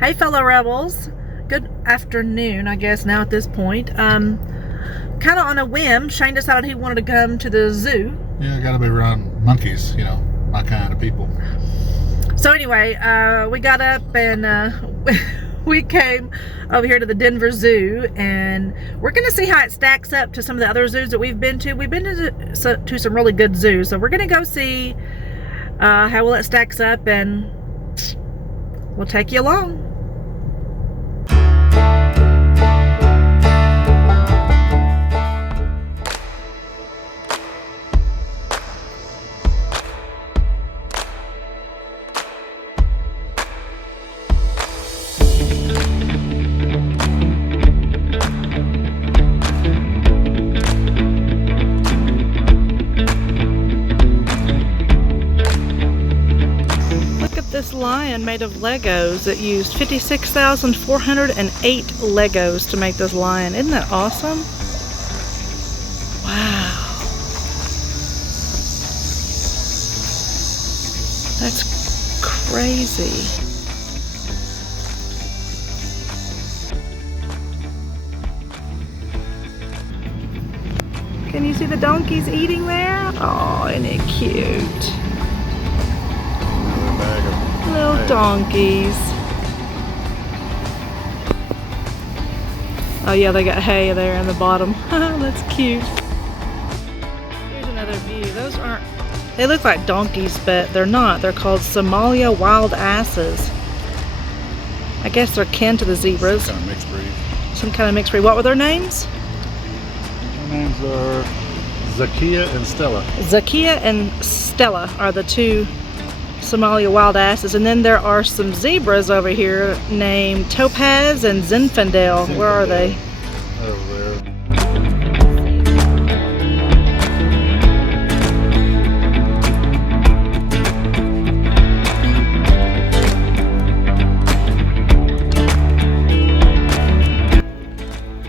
Hey fellow rebels, good afternoon I guess now at this point. Kind of on a whim, Shane decided he wanted to come to the zoo. Yeah, I gotta be around monkeys, you know, my kind of people. So anyway, we got up and we came over here to the Denver Zoo, and we're gonna see how it stacks up to some of the other zoos that we've been to. We've been to some really good zoos, so we're gonna go see how well it stacks up, and we'll take you along. This lion made of Legos that used 56,408 Legos to make this lion. Isn't that awesome? Wow. That's crazy. Can you see the donkeys eating there? Oh, isn't it cute? Little donkeys. Oh yeah, they got hay there in the bottom. That's cute. Here's another view. Those aren't, they look like donkeys, but they're not. They're called Somalia wild asses. I guess they're kin to the zebras. Some kind of mixed breed. Some kind of mixed breed. What were their names? Their names are Zakia and Stella. Zakia and Stella are the two Somalia wild asses, and then there are some zebras over here named Topaz and Zinfandel. Where are they? Over there.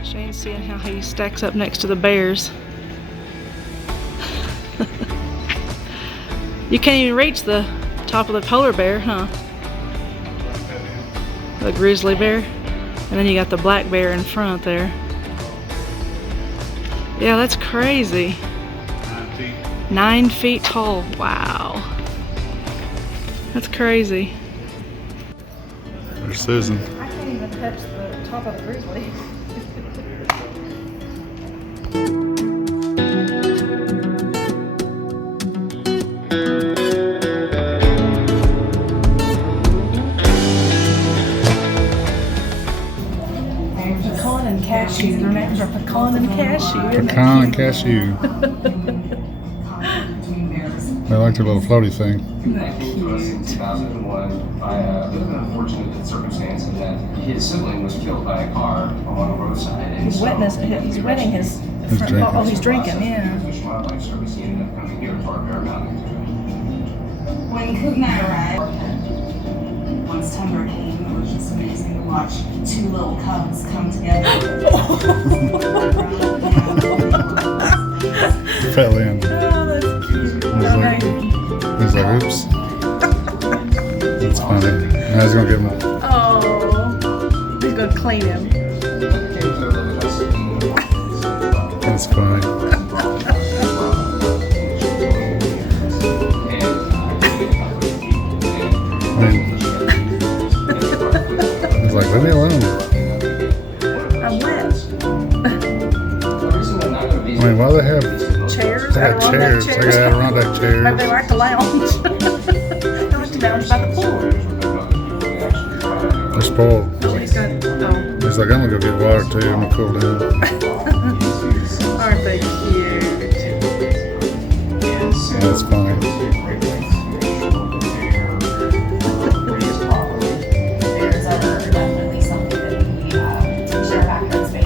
Shane's seeing how he stacks up next to the bears. You can't even reach the top of the polar bear, huh? The grizzly bear. And then you got the black bear in front there. Yeah, that's crazy. 9 feet. 9 feet tall. Wow. That's crazy. There's Susan. I can't even touch the top of the grizzly. Cashew. Their names are Pecan and Cashew. Pecan and Cashew. They like their little floaty thing. Isn't that cute? 2001, by an unfortunate circumstance in that his sibling was killed by a car on the roadside. He's wetting his drinking. Oh, he's drinking, yeah. Fish and Wildlife Service ended up coming here to our Bear Mountain. When Coop and I arrived, once September came, it was just amazing to watch two little cubs come together. Fell in. Oh, that's cute. He's like, oops. That's funny. Now he's gonna give him a... Oh, he's gonna clean him. That's funny. He's like, leave me alone. I'm wet. I mean, why do they have Chairs? chairs? Adirondack They got Adirondack chairs. Maybe they like to lounge. They like to lounge by the pool. They're spoiled. Oh, he's got, oh. He's like, I'm gonna go get water too. I'm gonna cool down. Aren't they cute? That's funny.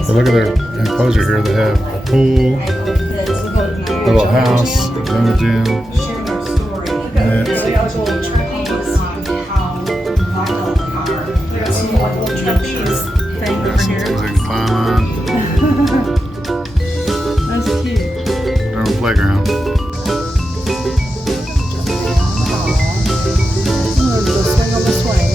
But look at their enclosure here. They have a pool, a little house, jungle gym, net. They got a little trapeze. They got some like little trapeze thing Got over some here. things they can climb on. That's cute. Their own playground. Swing on the swing.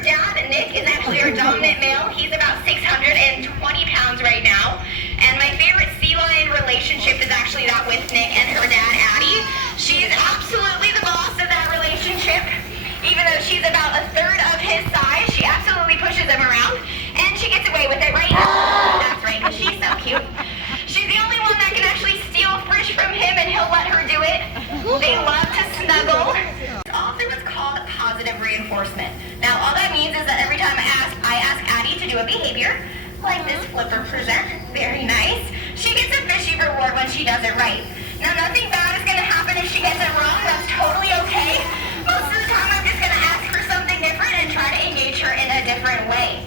her dad, Nick, is actually our dominant male. He's about 620 pounds right now. And my favorite sea lion relationship is actually that with Nick and her dad, Addie. She is absolutely the boss of that relationship. Even though she's about a third of his size, she absolutely pushes him around. And she gets away with it, right? That's right, because she's so cute. She's the only one that can actually steal fish from him, and he'll let her do it. They love to snuggle. It's also what's called positive reinforcement. Now, all that means is that every time I ask Addie to do a behavior, like this flipper present, very nice, she gets a fishy reward when she does it right. Now, nothing bad is going to happen if she gets it wrong. That's totally okay. Most of the time, I'm just going to ask for something different and try to engage her in a different way.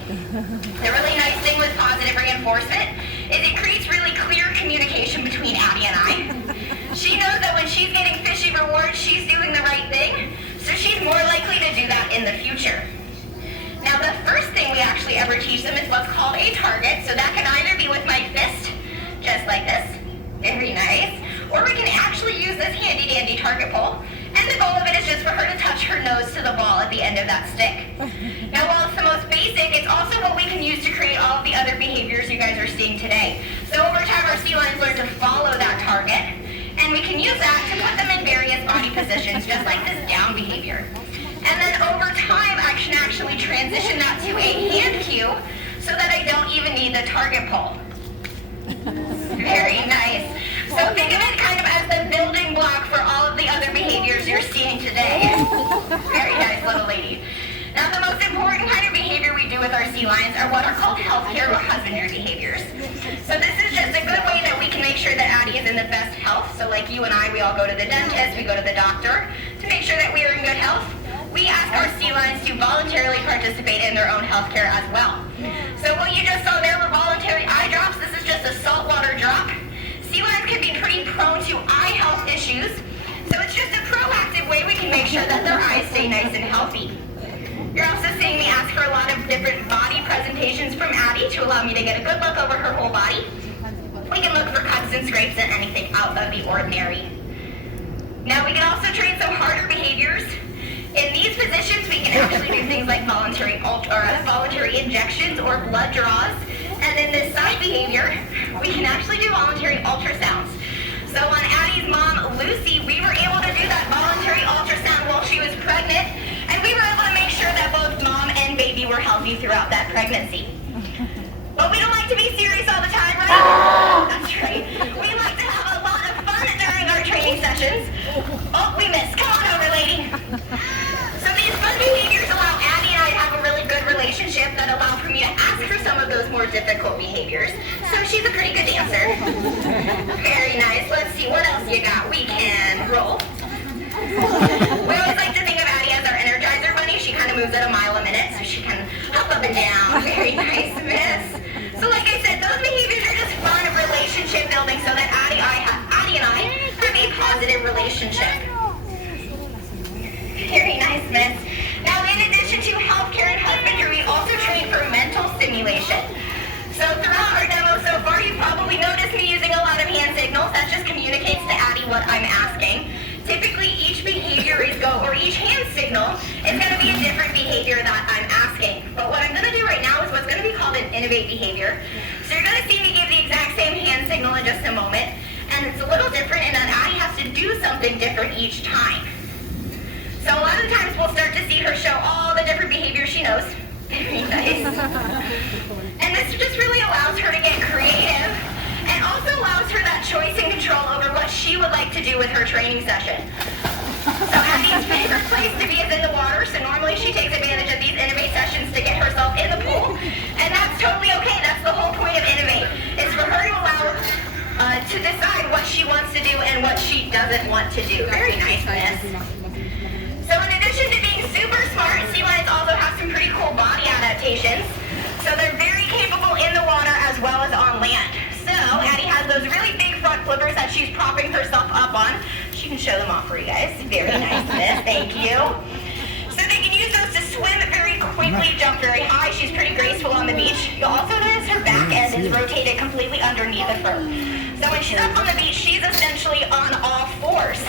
The really nice thing with positive reinforcement is it creates really clear communication between Addie and I. She knows that when she's getting fishy rewards, she's doing the right thing, so she's more likely to do that in the future. Now, the first thing we actually ever teach them is what's called a target, so that can either be with my fist, just like this, very nice, or we can actually use this handy-dandy target pole, and the goal of it is just for her to touch her nose to the ball at the end of that stick. Now, while it's the most basic, it's also what we can use to create all of the other behaviors you guys are seeing today. So over time, our sea lions learn to follow that target, and we can use that to put them in various body positions, just like this down behavior. And then over time, I can actually transition that to a hand cue so that I don't even need the target pole. Very nice. So think of it kind of as the building block for all of the other behaviors you're seeing today. Very nice little lady. Now, the most important kind of behavior we do with our sea lions are what are called healthcare or husbandry behaviors. So this is just a good way that we can make sure that Addie is in the best health. So like you and I, we all go to the dentist, we go to the doctor to make sure that we are in good health. We ask our sea lions to voluntarily participate in their own healthcare as well. So what you just saw there were voluntary eye drops. This is just a saltwater drop. Sea lions can be pretty prone to eye health issues, so it's just a proactive way we can make sure that their eyes stay nice and healthy. You're also seeing me ask for a lot of different body presentations from Addie to allow me to get a good look over her whole body. We can look for cuts and scrapes and anything out of the ordinary. Now, we can also train some harder behaviors. In these positions, we can actually do things like voluntary injections or blood draws. And in this side behavior, we can actually do voluntary ultrasounds. So on Addie's mom, Lucy, we were able to do that voluntary ultrasound while she was pregnant, and we were able to make sure that both mom and baby were healthy throughout that pregnancy. But we don't like to be serious all the time, right? That's right. We like to have a lot of fun during our training sessions. Oh, we missed. Come on over, lady. So these fun behaviors allow Addie and I to have a really good relationship that allow for me to ask her some of those more difficult behaviors. So she's a pretty good dancer. Very nice. Let's see, what else you got? We can roll. We always like to think of Addie as our Energizer bunny. She kind of moves at a mile a minute, so she can hop up and down. Very nice, miss. So like I said, those behaviors are just fun relationship building so that Addie and I have a positive relationship. Very nice, miss. Now, in addition to healthcare and husbandry, we also train for mental stimulation. So throughout our demo so far, you've probably noticed me using a lot of hand signals. That just communicates to Addie what I'm asking. Typically, each behavior each hand signal is going to be a different behavior that I'm asking. But what I'm going to do right now is what's going to be called an innovate behavior. So you're going to see me give the exact same hand signal in just a moment. And it's a little different in that Addie has to do something different each time. So a lot of the times we'll start to see her show all the different behaviors she knows. Very nice. And this just really allows her to get creative and also allows her that choice and control over what she would like to do with her training session. So Addie's favorite place to be is in the water, so normally she takes advantage of these Innovate sessions to get herself in the pool, and that's totally okay. That's the whole point of Innovate, is for her to allow to decide what she wants to do and what she doesn't want to do. Very nice, miss. So in addition to being super smart, sea lions also have some pretty cool body adaptations. So they're very capable in the water as well as on land. So Addie has those really big front flippers that she's propping herself up on. She can show them off for you guys. Very nice, miss. Thank you. So they can use those to swim very quickly, jump very high. She's pretty graceful on the beach. You'll also notice her back end is rotated completely underneath of her. So when she's up on the beach, she's essentially on all fours.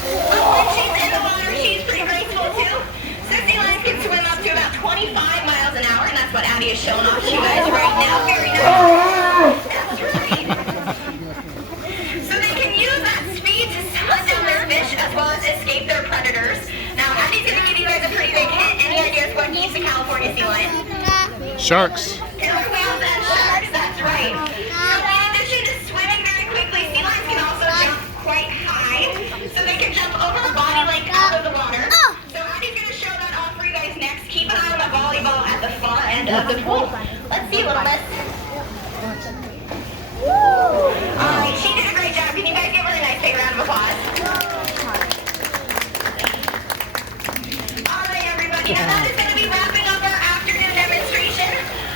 When she's in the water, she's pretty graceful too. So sea lions can swim up to about Addie is showing off to you guys right now. Very nice. That's right. So they can use that speed to hunt down their fish as well as escape their predators. Now, Addie's going to give you guys a pretty big hint. Any ideas what eats a California sea lion? Sharks. Killer whales and sharks, that's right. So in addition to swimming very quickly, sea lions can also jump quite high. So they can jump over the body length out of the water. So Addie's going to show that off for you guys next. Keep an eye on the volleyball at the far end of the pool. Let's see, little miss. Alright, she did a great job. Can you guys give her a nice big round of applause? Alright, everybody. Now that is going to be wrapping up our afternoon demonstration.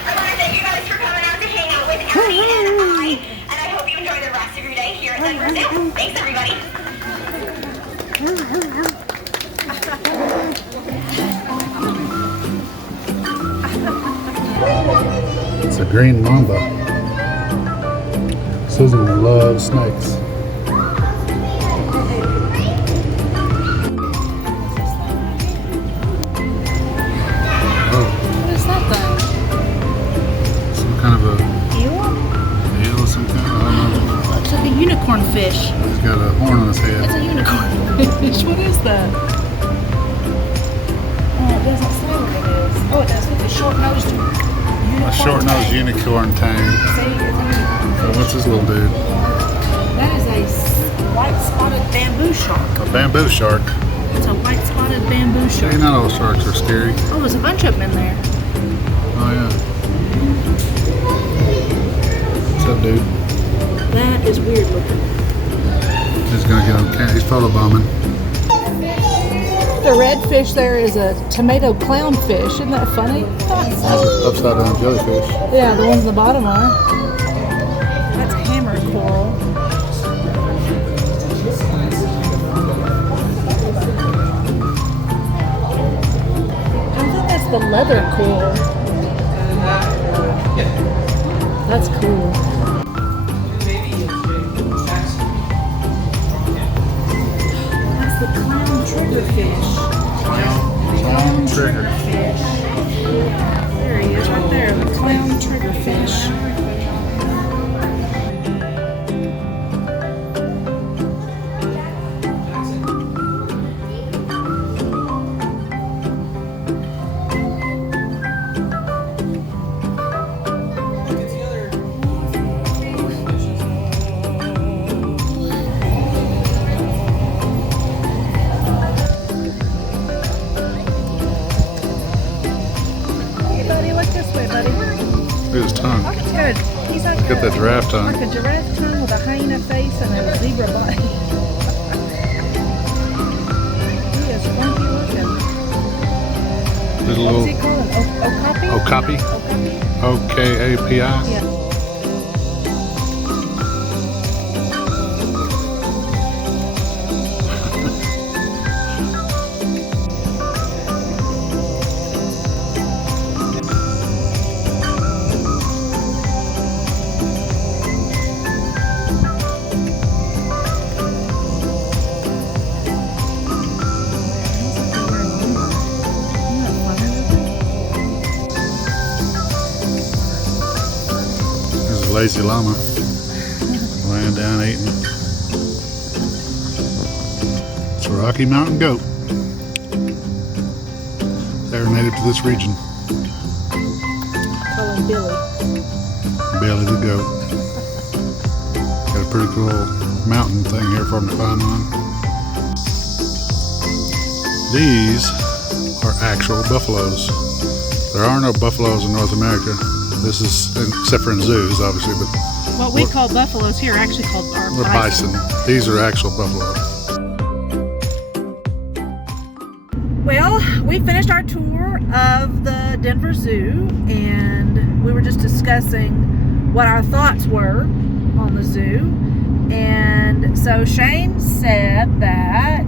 I want to thank you guys for coming out to hang out with Addie and I hope you enjoy the rest of your day here at Denver Zoo. Thanks, everybody. It's a green mamba. Susan loves snakes. What is that thing? Some kind of a Eel? eel of some kind. I don't know. Looks like a unicorn fish. He's got a horn on his It's head. a unicorn fish. What is that? Oh, it doesn't say what it is. Oh, it does. It's a short-nosed unicorn. A short-nosed unicorn tang. See, it's a unicorn fish. What's this little dude? That is a white-spotted bamboo shark. A bamboo shark. It's a white-spotted bamboo shark. Hey, not all sharks are scary. Oh, there's a bunch of them in there. Oh yeah. What's up, dude? That is weird looking. He's gonna get him. He's photobombing. The red fish there is a tomato clownfish. Isn't that funny? That's an upside down jellyfish. Yeah, the ones in the bottom are. That's hammer coral. I think that's the leather coral. That's cool. That's the clown triggerfish. Clown trigger. Fish. There he is, right there. The clown triggerfish. Look at his tongue. Look at he's like Got that giraffe tongue. like a giraffe tongue with a hyena face and a zebra body. He is funky looking. There's a What's he little called? Okapi? okapi. Okapi? O-K-A-P-I. Yeah. There's a lazy llama laying down eating. It's a Rocky Mountain goat. They're native to this region. Call him Billy. Billy the goat. Got a pretty cool mountain thing here for them to climb on. These are actual buffaloes. There are no buffaloes in North America. This is, except for in zoos, obviously, but What we call buffaloes here are actually called they're bison. These are actual buffalo. Well, we finished our tour of the Denver Zoo and we were just discussing what our thoughts were on the zoo. And so Shane said that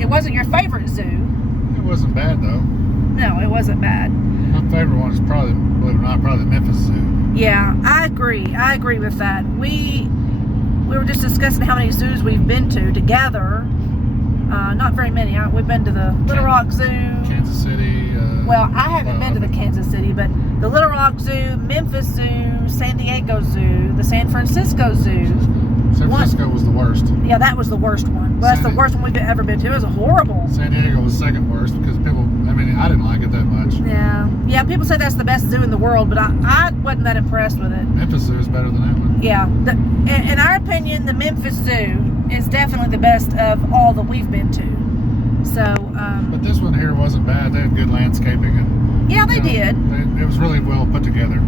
it wasn't your favorite zoo. It wasn't bad though. No, it wasn't bad. My favorite one is probably, believe it or not, probably the Memphis Zoo. Yeah, I agree with that. We were just discussing how many zoos we've been to together, Not very many. We've been to the Little Rock Zoo. Kansas City. Well, I haven't been to the Kansas City, but the Little Rock Zoo, Memphis Zoo, San Diego Zoo, the San Francisco Zoo. San Francisco was the worst. Yeah, that was the worst one. Well, that's the worst one we've ever been to. It was horrible. San Diego was second worst because people, I mean, I didn't like it that much. Yeah. Yeah, people say that's the best zoo in the world, but I wasn't that impressed with it. Memphis Zoo is better than that one. Yeah. In our opinion, the Memphis Zoo is definitely the best of all that we've been to. So, but this one here wasn't bad. They had good landscaping and yeah, they did. It was really well put together.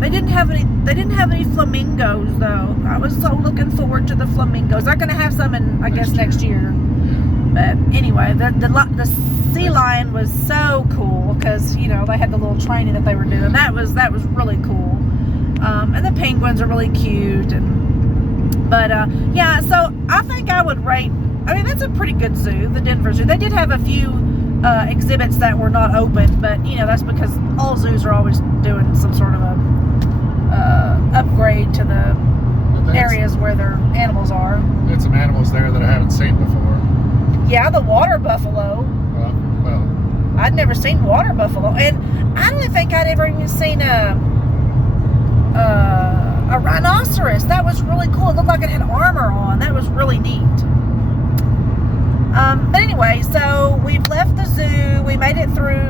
They didn't have any flamingos though. I was so looking forward to the flamingos. They're gonna have some in I guess next year. But anyway, the sea lion was so cool because you know they had the little training that they were doing. That was really cool. And the penguins are really cute. But yeah, so I think I would rate. I mean, that's a pretty good zoo, the Denver Zoo. They did have a few exhibits that were not open, but you know that's because all zoos are always doing some sort of a upgrade to the areas where their animals are. There's some animals there that I haven't seen before. Yeah, the water buffalo. Well, I'd never seen water buffalo, and I don't think I'd ever even seen a rhinoceros. That was really cool. It looked like it had armor on. That was really neat. But anyway, so we've left the zoo. We made it through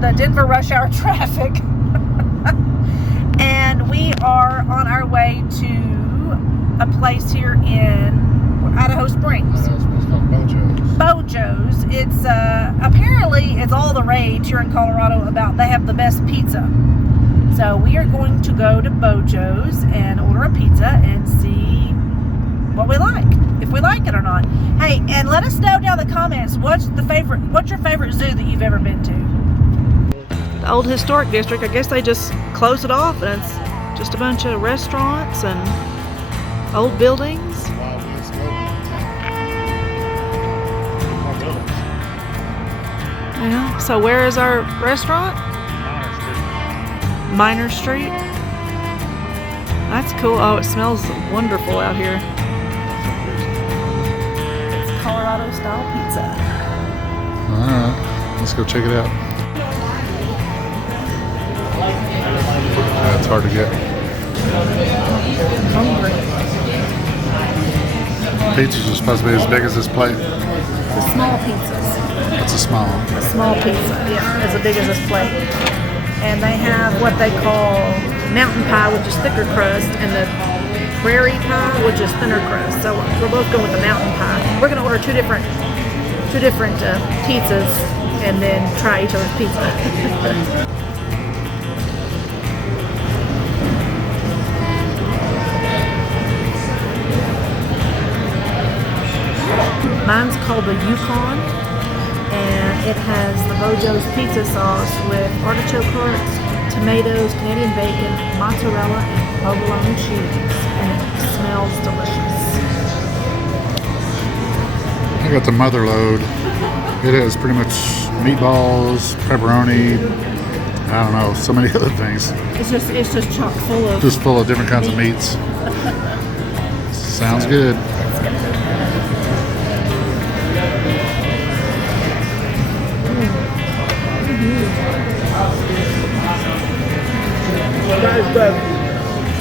the Denver rush hour traffic. And we are on our way to a place here in Idaho Springs. it's called Beau Jo's. Beau Jo's. It's apparently it's all the rage here in Colorado about they have the best pizza. So we are going to go to Beau Jo's and order a pizza and see what we like, if we like it or not. Hey, and let us know down in the comments what's your favorite zoo that you've ever been to. The old historic district, I guess they just closed it off and it's just a bunch of restaurants and old buildings. Yeah, so where is our restaurant? Minor Street. That's cool. Oh, it smells wonderful out here. It's Colorado style pizza. Alright, let's go check it out. It's hard to get. Hungry. Pizzas are supposed to be as big as this plate. The small pizzas. It's a small. A small pizza, yeah, as big as this plate. And they have what they call mountain pie, which is thicker crust, and the prairie pie, which is thinner crust. So we're both going with the mountain pie. We're going to order two different pizzas and then try each other's pizza. Mine's called the Yukon, and it has the Beau Jo's pizza sauce with artichoke hearts, tomatoes, Canadian bacon, mozzarella, and provolone cheese, and it smells delicious. I got the mother load. It has pretty much meatballs, pepperoni, I don't know, so many other things. It's just chock full of different kinds of meats. Sounds good.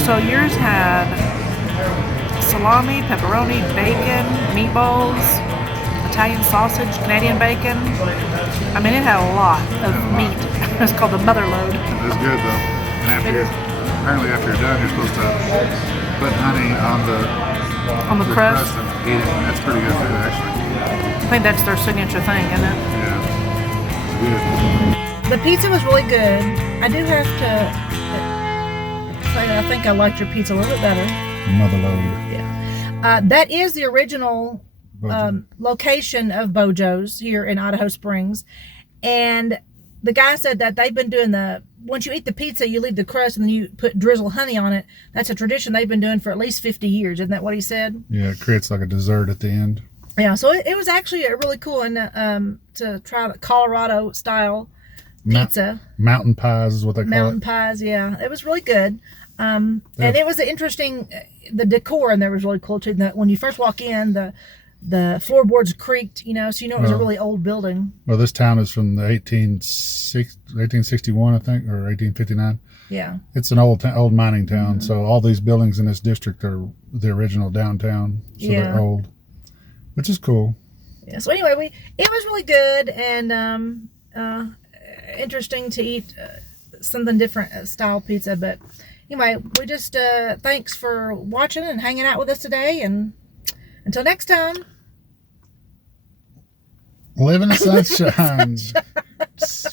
So yours had salami, pepperoni, bacon, meatballs, Italian sausage, Canadian bacon. I mean, it had a lot of meat. It's called the mother load. It's good though. And apparently after you're done, you're supposed to put honey on the crust and eat it. That's pretty good too, actually. I think that's their signature thing, isn't it? Yeah, it's good. The pizza was really good. I do have to say that I think I liked your pizza a little bit better. Mother load. Yeah. That is the original location of Beau Jo's here in Idaho Springs. And the guy said that they've been doing once you eat the pizza, you leave the crust and then you drizzle honey on it. That's a tradition they've been doing for at least 50 years. Isn't that what he said? Yeah, it creates like a dessert at the end. Yeah, so it was actually really cool to try the Colorado style pizza. Mountain pies is what they call it. Mountain pies, yeah. It was really good. And it was interesting, the decor in there was really cool too. When you first walk in, the the floorboards creaked, you know, so you know it was a Oh. really old building. Well, this town is from the 1861, I think, or 1859. Yeah. It's an old mining town, so all these buildings in this district are the original downtown, so Yeah. they're old, which is cool. Yeah. So anyway, it was really good and interesting to eat something different style pizza. But anyway, we just thanks for watching and hanging out with us today, and until next time. Live in the sunshine.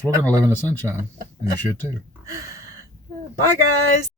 We're going to live in the sunshine. And you should too. Bye, guys.